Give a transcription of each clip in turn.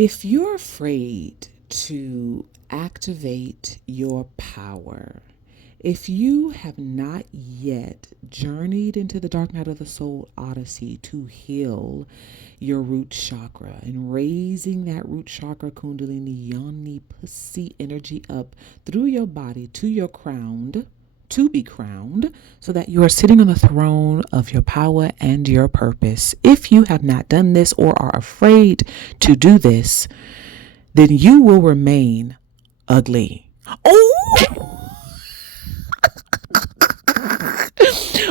If you're afraid to activate your power, if you have not yet journeyed into the dark night of the soul odyssey to heal your root chakra and raising that root chakra kundalini yoni pussy energy up through your body to your crown, to be crowned, so that you are sitting on the throne of your power and your purpose. If you have not done this or are afraid to do this, then you will remain ugly. Oh!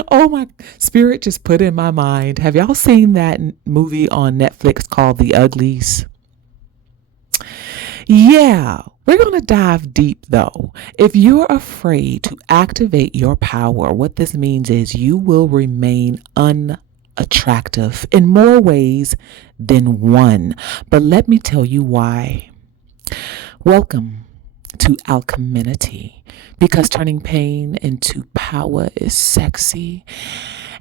Oh, my spirit just put in my mind. Have y'all seen that movie on Netflix called The Uglies? Yeah, we're going to dive deep though. If you're afraid to activate your power, what this means is you will remain unattractive in more ways than one. But let me tell you why. Welcome to Alcheminity, because turning pain into power is sexy.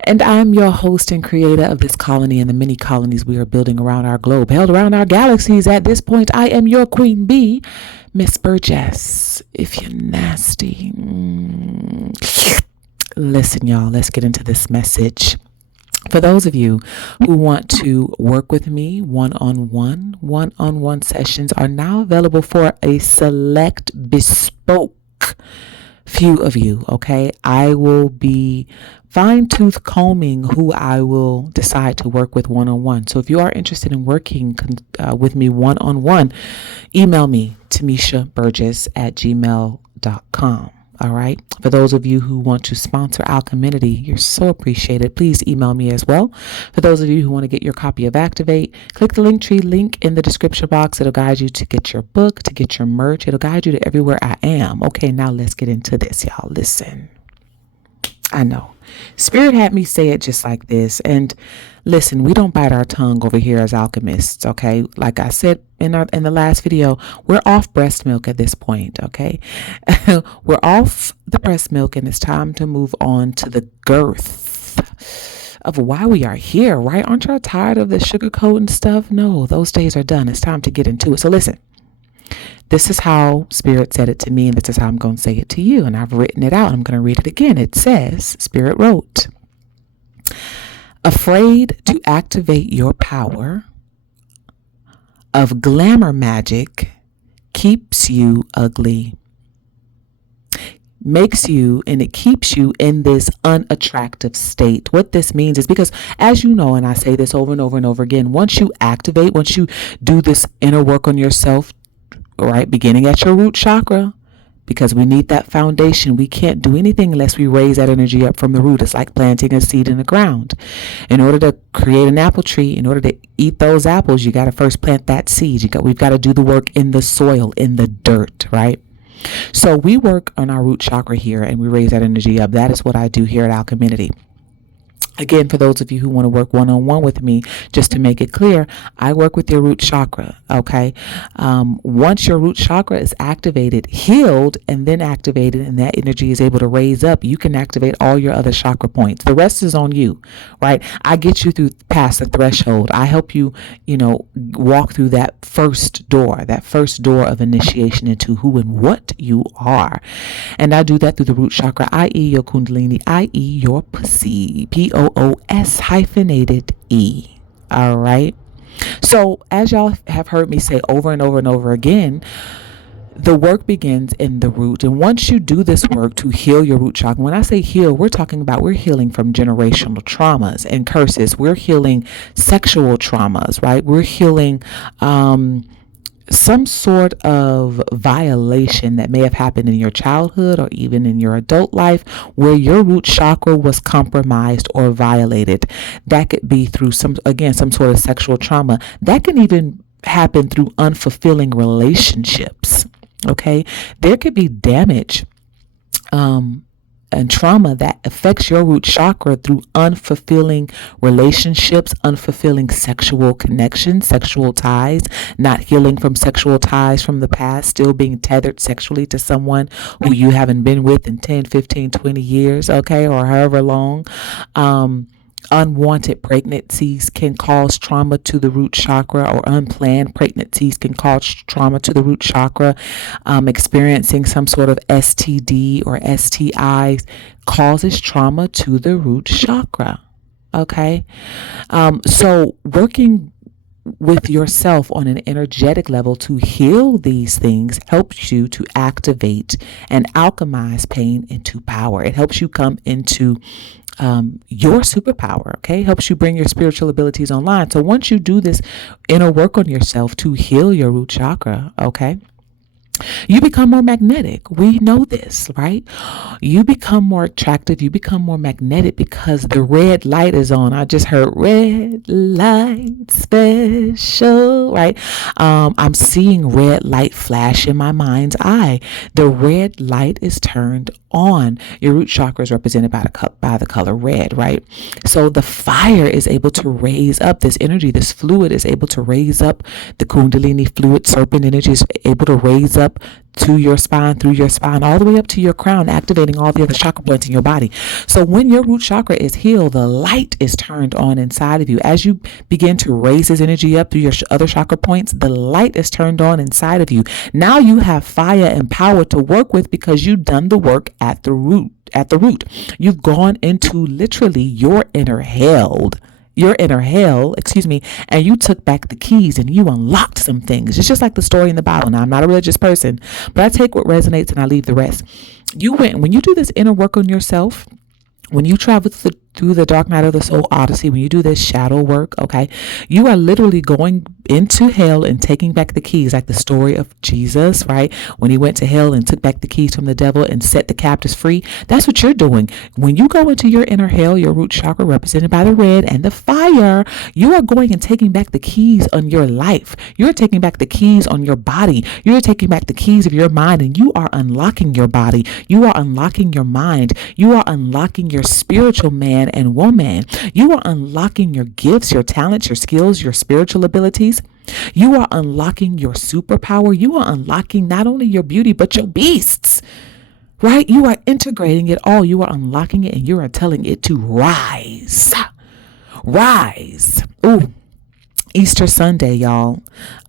And I'm your host and creator of this colony and the many colonies we are building around our globe, held around our galaxies. At this point, I am your queen bee, Miss Burgess. If you're nasty. Listen, y'all, let's get into this message. For those of you who want to work with me one-on-one sessions are now available for a select bespoke few of you. Okay. I will be fine-tooth combing who I will decide to work with one-on-one. So if you are interested in working with me one-on-one, email me timmeshaburgess@gmail.com. All right. For those of you who want to sponsor Alcheminity, you're so appreciated. Please email me as well. For those of you who want to get your copy of Activate, click the Linktree link in the description box. It'll guide you to get your book, to get your merch. It'll guide you to everywhere I am. Okay, now let's get into this, y'all. Listen. I know. Spirit had me say it just like this. And listen, we don't bite our tongue over here as alchemists, okay? Like I said in the last video, we're off breast milk at this point, okay? We're off the breast milk, and it's time to move on to the girth of why we are here, right? Aren't y'all tired of the sugarcoat and stuff? No, those days are done. It's time to get into it. So listen. This is how Spirit said it to me, and this is how I'm going to say it to you. And I've written it out. I'm going to read it again. It says, Spirit wrote, afraid to activate your power of glamour magic keeps you ugly. Makes you, and it keeps you in this unattractive state. What this means is, because as you know, and I say this over and over and over again, once you activate, once you do this inner work on yourself, right, beginning at your root chakra, because we need that foundation. We can't do anything unless we raise that energy up from the root. It's like planting a seed in the ground. In order to create an apple tree, in order to eat those apples, you got to first plant that seed. We've got to do the work in the soil, in the dirt, right? So we work on our root chakra here, and we raise that energy up. That is what I do here at Alcheminity. Again, for those of you who want to work one-on-one with me, just to make it clear, I work with your root chakra, okay? Once your root chakra is activated, healed, and then activated, and that energy is able to raise up, you can activate all your other chakra points. The rest is on you, right? I get you through past the threshold. I help you, walk through that first door of initiation into who and what you are. And I do that through the root chakra, i.e. your kundalini, i.e. your pussy, POOS-E. All right. So as y'all have heard me say over and over and over again, the work begins in the root. And once you do this work to heal your root chakra, when I say heal, we're healing from generational traumas and curses. We're healing sexual traumas, right? We're healing, some sort of violation that may have happened in your childhood or even in your adult life where your root chakra was compromised or violated. That could be through some sort of sexual trauma. That can even happen through unfulfilling relationships. Okay. There could be damage, and trauma that affects your root chakra through unfulfilling relationships, unfulfilling sexual connections, sexual ties, not healing from sexual ties from the past, still being tethered sexually to someone who you haven't been with in 10, 15, 20 years, okay, or however long. Unwanted pregnancies can cause trauma to the root chakra, or unplanned pregnancies can cause trauma to the root chakra. Experiencing some sort of STD or STIs causes trauma to the root chakra. Okay. So working with yourself on an energetic level to heal these things helps you to activate and alchemize pain into power. It helps you come into your superpower. Okay, helps you bring your spiritual abilities online. So once you do this inner work on yourself to heal your root chakra, okay, you become more magnetic. We know this, right? You become more attractive. You become more magnetic because the red light is on. I just heard red light special, right? I'm seeing red light flash in my mind's eye. The red light is turned on. Your root chakra is represented by the color red, right? So the fire is able to raise up this energy. This fluid is able to raise up the Kundalini fluid. Serpent energy is able to raise up to your spine, through your spine, all the way up to your crown, activating all the other chakra points in your body. So when your root chakra is healed, the light is turned on inside of you. As you begin to raise this energy up through your other chakra points, the light is turned on inside of you. Now you have fire and power to work with because you've done the work at the root. You've gone into literally your inner hell, and you took back the keys and you unlocked some things. It's just like the story in the Bible. Now, I'm not a religious person, but I take what resonates and I leave the rest. When you do this inner work on yourself, when you travel through the dark night of the soul odyssey, when you do this shadow work, okay, you are literally going into hell and taking back the keys, like the story of Jesus, right? When he went to hell and took back the keys from the devil and set the captives free. That's what you're doing. When you go into your inner hell, your root chakra represented by the red and the fire, you are going and taking back the keys on your life. You're taking back the keys on your body. You're taking back the keys of your mind, and you are unlocking your body. You are unlocking your mind. You are unlocking your spiritual man and woman. You are unlocking your gifts, your talents, your skills, your spiritual abilities. You are unlocking your superpower. You are unlocking not only your beauty, but your beasts, right? You are integrating it all. You are unlocking it, and you are telling it to rise. Rise. Ooh, Easter Sunday, y'all.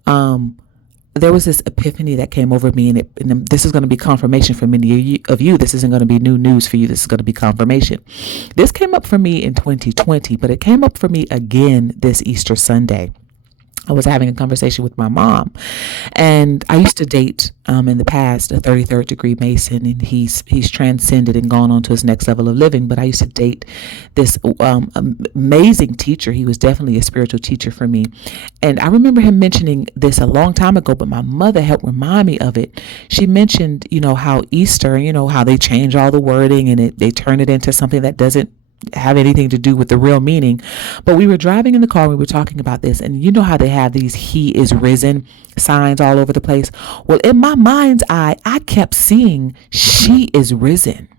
There was this epiphany that came over me, and this is going to be confirmation for many of you. This isn't going to be new news for you. This is going to be confirmation. This came up for me in 2020, but it came up for me again this Easter Sunday. I was having a conversation with my mom, and I used to date in the past a 33rd degree Mason, and he's transcended and gone on to his next level of living. But I used to date this amazing teacher. He was definitely a spiritual teacher for me, and I remember him mentioning this a long time ago. But my mother helped remind me of it. She mentioned, how Easter, how they change all the wording and they turn it into something that doesn't have anything to do with the real meaning. But we were driving in the car, we were talking about this, and you know how they have these "he is risen" signs all over the place. Well, in my mind's eye, I kept seeing "she is risen."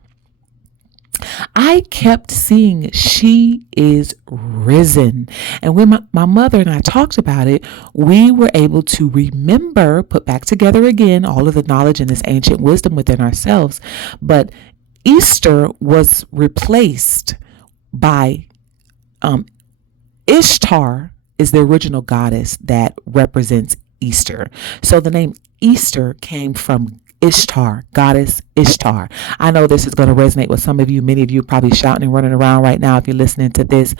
I kept seeing "she is risen." And when my mother and I talked about it, we were able to remember, put back together again, all of the knowledge and this ancient wisdom within ourselves. But Easter was replaced by Ishtar is the original goddess that represents Easter. So the name Easter came from Ishtar, goddess Ishtar. I know this is going to resonate with some of you. Many of you probably shouting and running around right now if you're listening to this.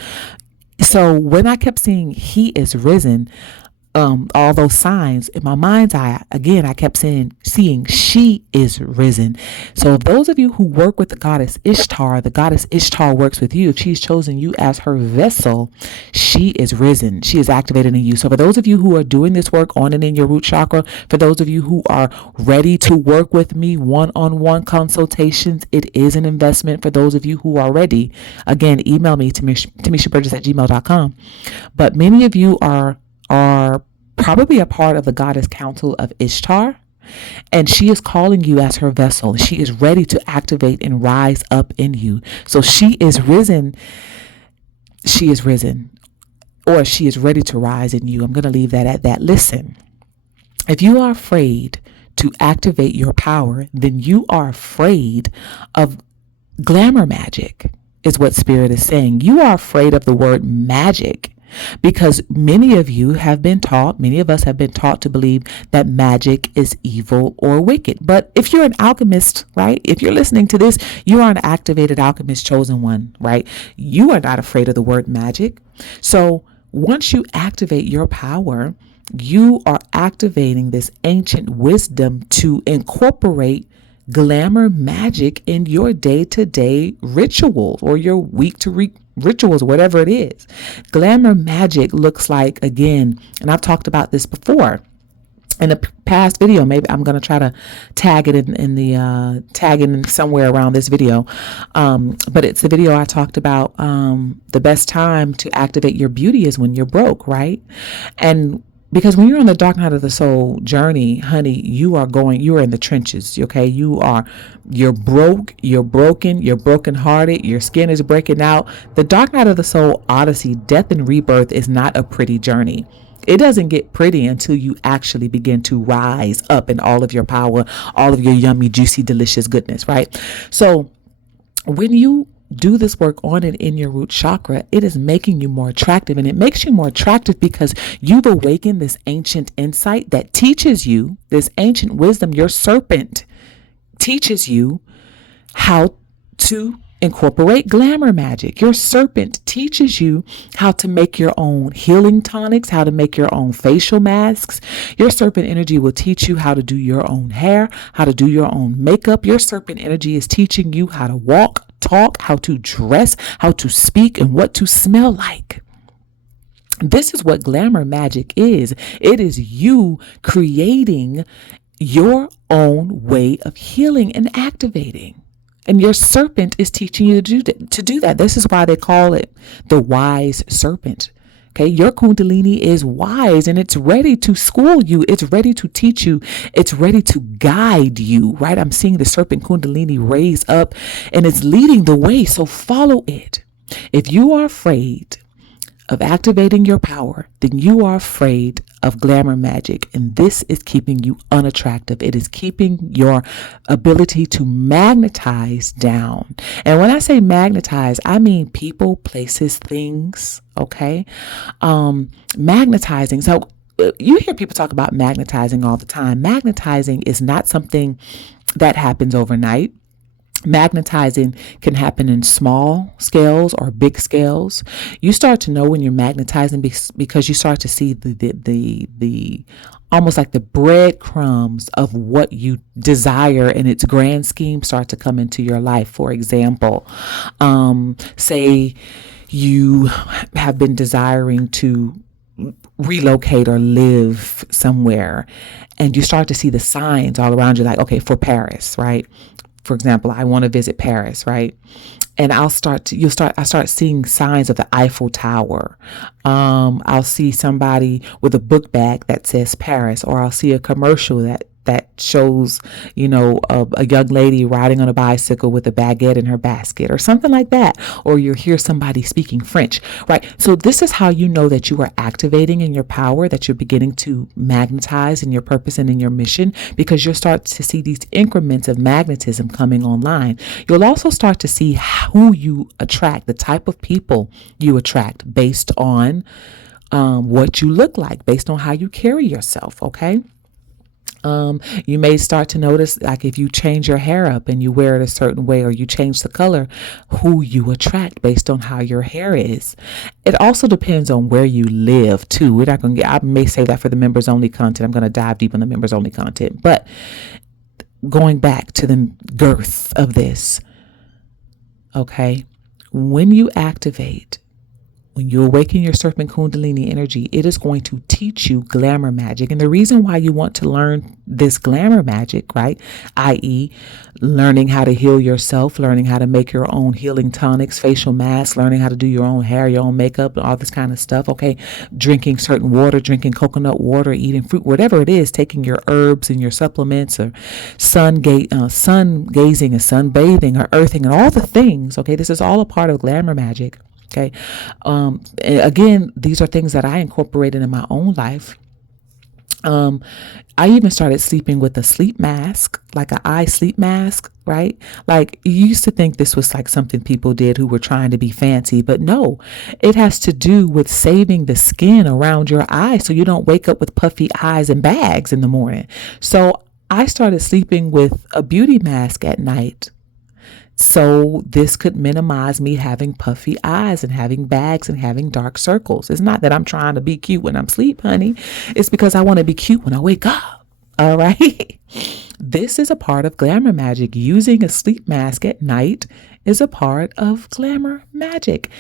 So when I kept seeing "he is risen," all those signs in my mind's eye, again, I kept seeing "she is risen." So if those of you who work with the goddess Ishtar works with you. If she's chosen you as her vessel, she is risen. She is activated in you. So for those of you who are doing this work on and in your root chakra, for those of you who are ready to work with me, one-on-one consultations, it is an investment. For those of you who are ready, again, email me to timmeshaburgess@gmail.com. But many of you are probably a part of the goddess council of Ishtar, and she is calling you as her vessel. She is ready to activate and rise up in you. So she is risen, or she is ready to rise in you. I'm going to leave that at that. Listen, if you are afraid to activate your power, then you are afraid of glamour magic. is what Spirit is saying. You are afraid of the word magic because many of us have been taught to believe that magic is evil or wicked. But if you're an alchemist, right? If you're listening to this, you are an activated alchemist, chosen one, right? You are not afraid of the word magic. So once you activate your power, you are activating this ancient wisdom to incorporate glamour magic in your day-to-day rituals or your week-to-week rituals, whatever it is. Glamour magic looks like, again, and I've talked about this before in a past video. Maybe I'm going to try to tag it in somewhere around this video. But it's the video I talked about. The best time to activate your beauty is when you're broke, right? And because when you're on the dark night of the soul journey, honey, you are in the trenches. Okay. You're broke, you're broken, you're brokenhearted, your skin is breaking out. The dark night of the soul odyssey, death and rebirth, is not a pretty journey. It doesn't get pretty until you actually begin to rise up in all of your power, all of your yummy, juicy, delicious goodness, right? So when you do this work on it in your root chakra, it is making you more attractive. And it makes you more attractive because you've awakened this ancient insight that teaches you, this ancient wisdom. Your serpent teaches you how to incorporate glamour magic. Your serpent teaches you how to make your own healing tonics, how to make your own facial masks. Your serpent energy will teach you how to do your own hair, how to do your own makeup. Your serpent energy is teaching you how to walk, talk, how to dress, how to speak, and what to smell like. This is what glamour magic is. It is you creating your own way of healing and activating. And your serpent is teaching you to do that. This is why they call it the wise serpent. Okay, your Kundalini is wise and it's ready to school you. It's ready to teach you. It's ready to guide you, right? I'm seeing the serpent Kundalini raise up and it's leading the way. So follow it. If you are afraid of activating your power, then you are afraid of glamour magic. And this is keeping you unattractive. It is keeping your ability to magnetize down. And when I say magnetize, I mean people, places, things. Okay. Magnetizing. So you hear people talk about magnetizing all the time. Magnetizing is not something that happens overnight. Magnetizing can happen in small scales or big scales. You start to know when you're magnetizing because you start to see the almost like the breadcrumbs of what you desire in its grand scheme start to come into your life. For example, say you have been desiring to relocate or live somewhere and you start to see the signs all around you, like, okay, for Paris, right? For example, I want to visit Paris, right? And I start seeing signs of the Eiffel Tower. I'll see somebody with a book bag that says Paris, or I'll see a commercial that shows, a young lady riding on a bicycle with a baguette in her basket or something like that. Or you hear somebody speaking French, right? So this is how you know that you are activating in your power, that you're beginning to magnetize in your purpose and in your mission, because you'll start to see these increments of magnetism coming online. You'll also start to see who you attract, the type of people you attract based on what you look like, based on how you carry yourself, okay? You may start to notice, like if you change your hair up and you wear it a certain way, or you change the color, who you attract based on how your hair is. It also depends on where you live too. I may save that for the members only content. I'm going to dive deep on the members only content, but going back to the girth of this. Okay. When you activate, when you awaken your serpent Kundalini energy, it is going to teach you glamour magic. And the reason why you want to learn this glamour magic, right? i.e. learning how to heal yourself, learning how to make your own healing tonics, facial masks, learning how to do your own hair, your own makeup, all this kind of stuff. Okay. Drinking certain water, drinking coconut water, eating fruit, whatever it is, taking your herbs and your supplements, or sun gazing and sunbathing or earthing and all the things. Okay. This is all a part of glamour magic. Okay. Again, these are things that I incorporated in my own life. Um, I even started sleeping with a sleep mask, like an eye sleep mask, right? Like you used to think this was like something people did who were trying to be fancy, but no, it has to do with saving the skin around your eyes so you don't wake up with puffy eyes and bags in the morning. So I started sleeping with a beauty mask at night, so this could minimize me having puffy eyes and having bags and having dark circles. It's not that I'm trying to be cute when I'm asleep, honey. It's because I want to be cute when I wake up. All right. This is a part of glamour magic. Using a sleep mask at night is a part of glamour magic.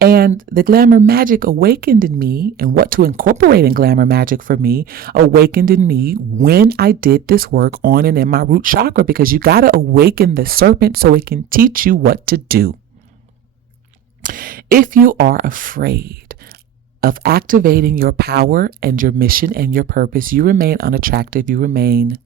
And the glamour magic awakened in me, and what to incorporate in glamour magic for me awakened in me when I did this work on and in my root chakra, because you got to awaken the serpent so it can teach you what to do. If you are afraid of activating your power and your mission and your purpose, you remain unattractive, you remain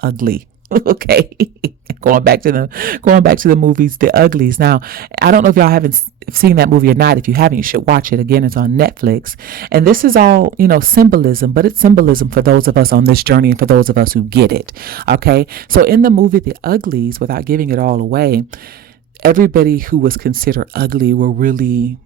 ugly. Okay. Going back to the movies, The Uglies. Now, I don't know if y'all haven't seen that movie or not. If you haven't, you should watch it. Again, it's on Netflix. And this is all, symbolism, but it's symbolism for those of us on this journey and for those of us who get it. Okay. So in the movie, The Uglies, without giving it all away, everybody who was considered ugly were really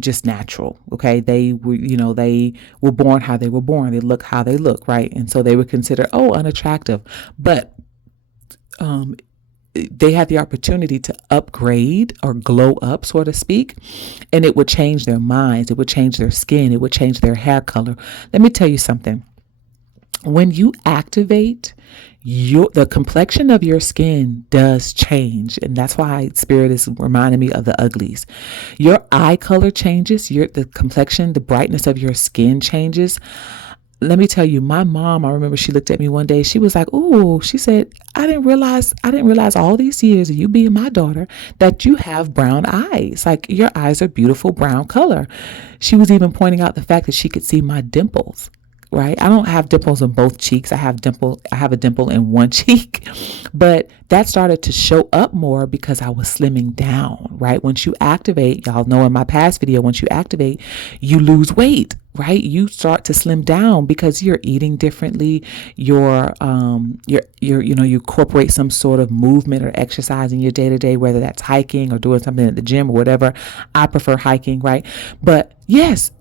just natural. Okay. They were born how they were born. They look how they look. Right. And so they were considered, unattractive, but they had the opportunity to upgrade or glow up, so to speak, and it would change their minds. It would change their skin. It would change their hair color. Let me tell you something. When you activate, the complexion of your skin does change. And that's why Spirit is reminding me of the Uglies. Your eye color changes, the complexion, the brightness of your skin changes. Let me tell you, my mom, I remember she looked at me one day. She was like, "Ooh," she said, I didn't realize all these years of you being my daughter that you have brown eyes. Like your eyes are beautiful brown color." She was even pointing out the fact that she could see my dimples. Right? I don't have dimples in both cheeks. I have a dimple in one cheek, but that started to show up more because I was slimming down, right? Once you activate, y'all know in my past video, once you activate, you lose weight, right? You start to slim down because you're eating differently. You incorporate some sort of movement or exercise in your day to day, whether that's hiking or doing something at the gym or whatever. I prefer hiking, right? But yes,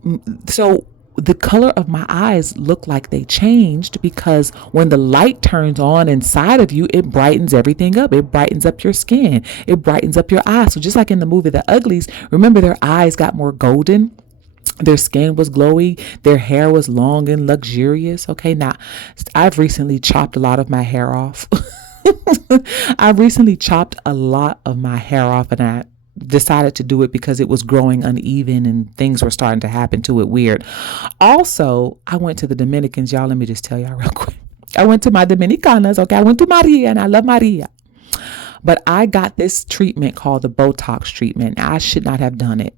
so the color of my eyes look like they changed because when the light turns on inside of you, it brightens everything up. It brightens up your skin. It brightens up your eyes. So just like in the movie The Uglies, remember their eyes got more golden. Their skin was glowy. Their hair was long and luxurious. Okay, now I've recently chopped a lot of my hair off. I've recently chopped a lot of my hair off, and I decided to do it because it was growing uneven and things were starting to happen to it weird. Also, I went to the Dominicans. Y'all, let me just tell y'all real quick. I went to my Dominicanas. Okay, I went to Maria, and I love Maria. But I got this treatment called the Botox treatment. I should not have done it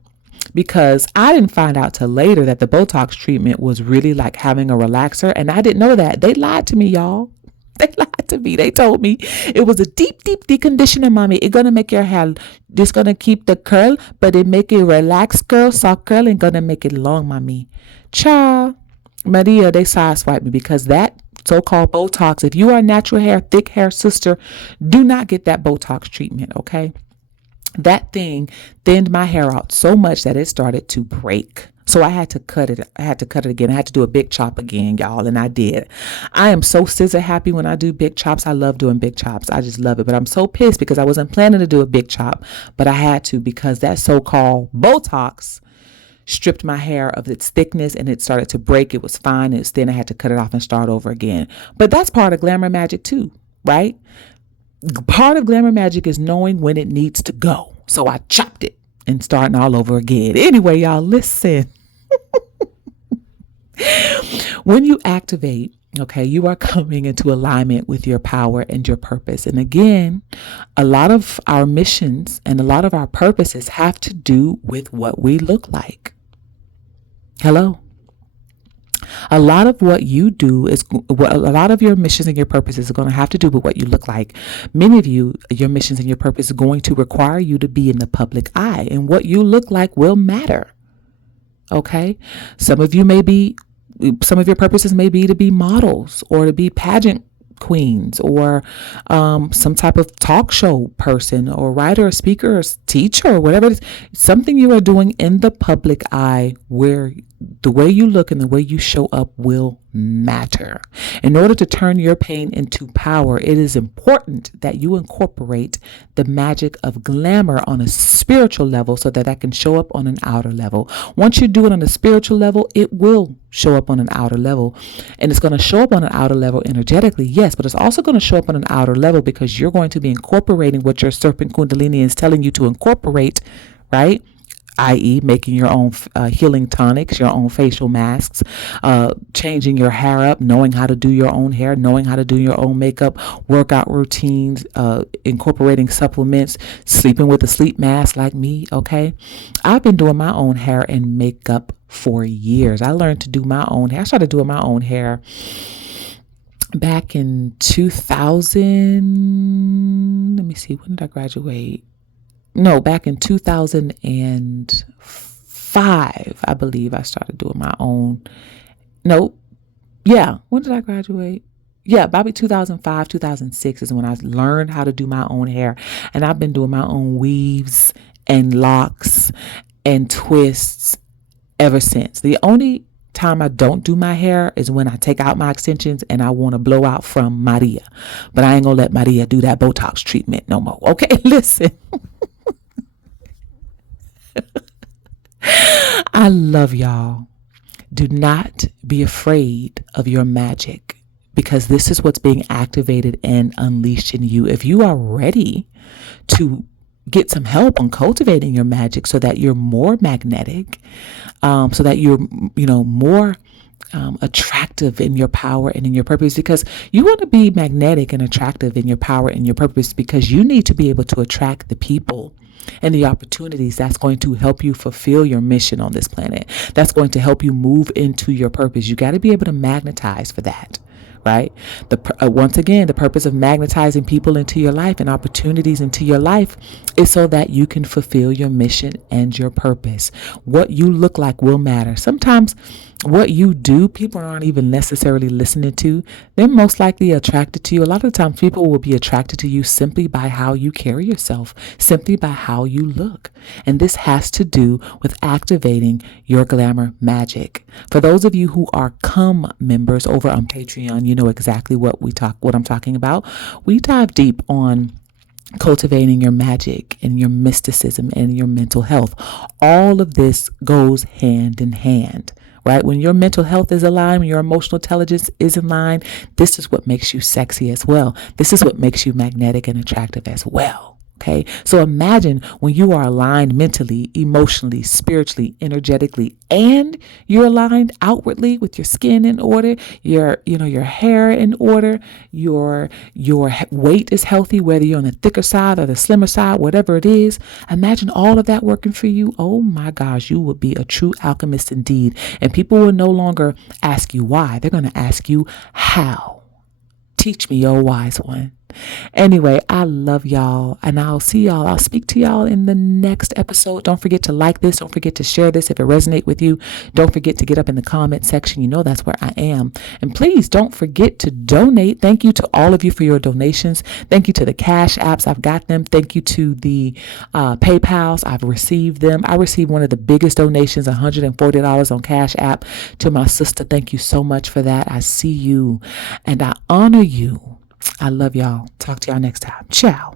because I didn't find out till later that the Botox treatment was really like having a relaxer, and I didn't know that. They lied to me, y'all. They lied to me. They told me it was a deep, deep deconditioner, mommy. It's going to make your hair, it's going to keep the curl, but it make it relaxed curl, soft curl, and going to make it long, mommy. Cha, Maria, they sideswiped me because that so-called Botox, if you are natural hair, thick hair sister, do not get that Botox treatment, okay? That thing thinned my hair out so much that it started to break. So I had to cut it. I had to cut it again. I had to do a big chop again, y'all. And I did. I am so scissor happy when I do big chops. I love doing big chops. I just love it. But I'm so pissed because I wasn't planning to do a big chop, but I had to because that so-called Botox stripped my hair of its thickness and it started to break. It was fine. It was thin. I had to cut it off and start over again. But that's part of glamour magic too, right? Part of glamour magic is knowing when it needs to go. So I chopped it and starting all over again. Anyway, y'all, listen. When you activate, okay, you are coming into alignment with your power and your purpose. And again, a lot of our missions and a lot of our purposes have to do with what we look like. Hello? A lot of what you do is a lot of your missions and your purposes are going to have to do with what you look like. Many of you, your missions and your purpose is going to require you to be in the public eye, and what you look like will matter. Okay. Some of you may be some of your purposes may be to be models or to be pageant queens or some type of talk show person or writer or speaker or teacher or whatever it is. Something you are doing in the public eye where the way you look and the way you show up will matter. In order to turn your pain into power, it is important that you incorporate the magic of glamour on a spiritual level so that can show up on an outer level. Once you do it on a spiritual level, it will show up on an outer level. And it's going to show up on an outer level energetically, yes, but it's also going to show up on an outer level because you're going to be incorporating what your serpent kundalini is telling you to incorporate, right? I.e. making your own healing tonics, your own facial masks, changing your hair up, knowing how to do your own hair, knowing how to do your own makeup, workout routines, incorporating supplements, sleeping with a sleep mask like me, okay? I've been doing my own hair and makeup for years. I learned to do my own hair. I started doing my own hair back in 2000. Let me see, when did I graduate? No, back in 2005, I believe I started doing my own. No, yeah. When did I graduate? Yeah, probably 2005, 2006 is when I learned how to do my own hair. And I've been doing my own weaves and locks and twists ever since. The only time I don't do my hair is when I take out my extensions and I want to blow out from Maria. But I ain't gonna let Maria do that Botox treatment no more. Okay, listen. I love y'all. Do not be afraid of your magic because this is what's being activated and unleashed in you. If you are ready to get some help on cultivating your magic so that you're more magnetic, so that you're, more attractive in your power and in your purpose, because you want to be magnetic and attractive in your power and your purpose because you need to be able to attract the people and the opportunities that's going to help you fulfill your mission on this planet. That's going to help you move into your purpose. You got to be able to magnetize for that, right? Once again, the purpose of magnetizing people into your life and opportunities into your life is so that you can fulfill your mission and your purpose. What you look like will matter. Sometimes what you do, people aren't even necessarily listening to. They're most likely attracted to you. A lot of the times people will be attracted to you simply by how you carry yourself, simply by how you look. And this has to do with activating your glamour magic. For those of you who are Come members over on Patreon, you know exactly what I'm talking about. We dive deep on cultivating your magic and your mysticism and your mental health. All of this goes hand in hand. Right? When your mental health is aligned, when your emotional intelligence is in line, this is what makes you sexy as well. This is what makes you magnetic and attractive as well. Okay. So imagine when you are aligned mentally, emotionally, spiritually, energetically, and you're aligned outwardly with your skin in order, your hair in order, your weight is healthy, whether you're on the thicker side or the slimmer side, whatever it is. Imagine all of that working for you. Oh my gosh, you would be a true alchemist indeed. And people will no longer ask you why. They're going to ask you how. Teach me, oh wise one. Anyway, I love y'all and I'll speak to y'all in the next episode. Don't forget to like this. Don't forget to share this if it resonates with you. Don't forget to get up in the comment section. You know that's where I am. And please don't forget to donate. Thank you to all of you for your donations. Thank you to the Cash Apps. I've got them. Thank you to the PayPals. I've received them. I received one of the biggest donations, $140 on Cash App, to my sister. Thank you so much for that. I see you and I honor you. I love y'all. Talk to y'all next time. Ciao.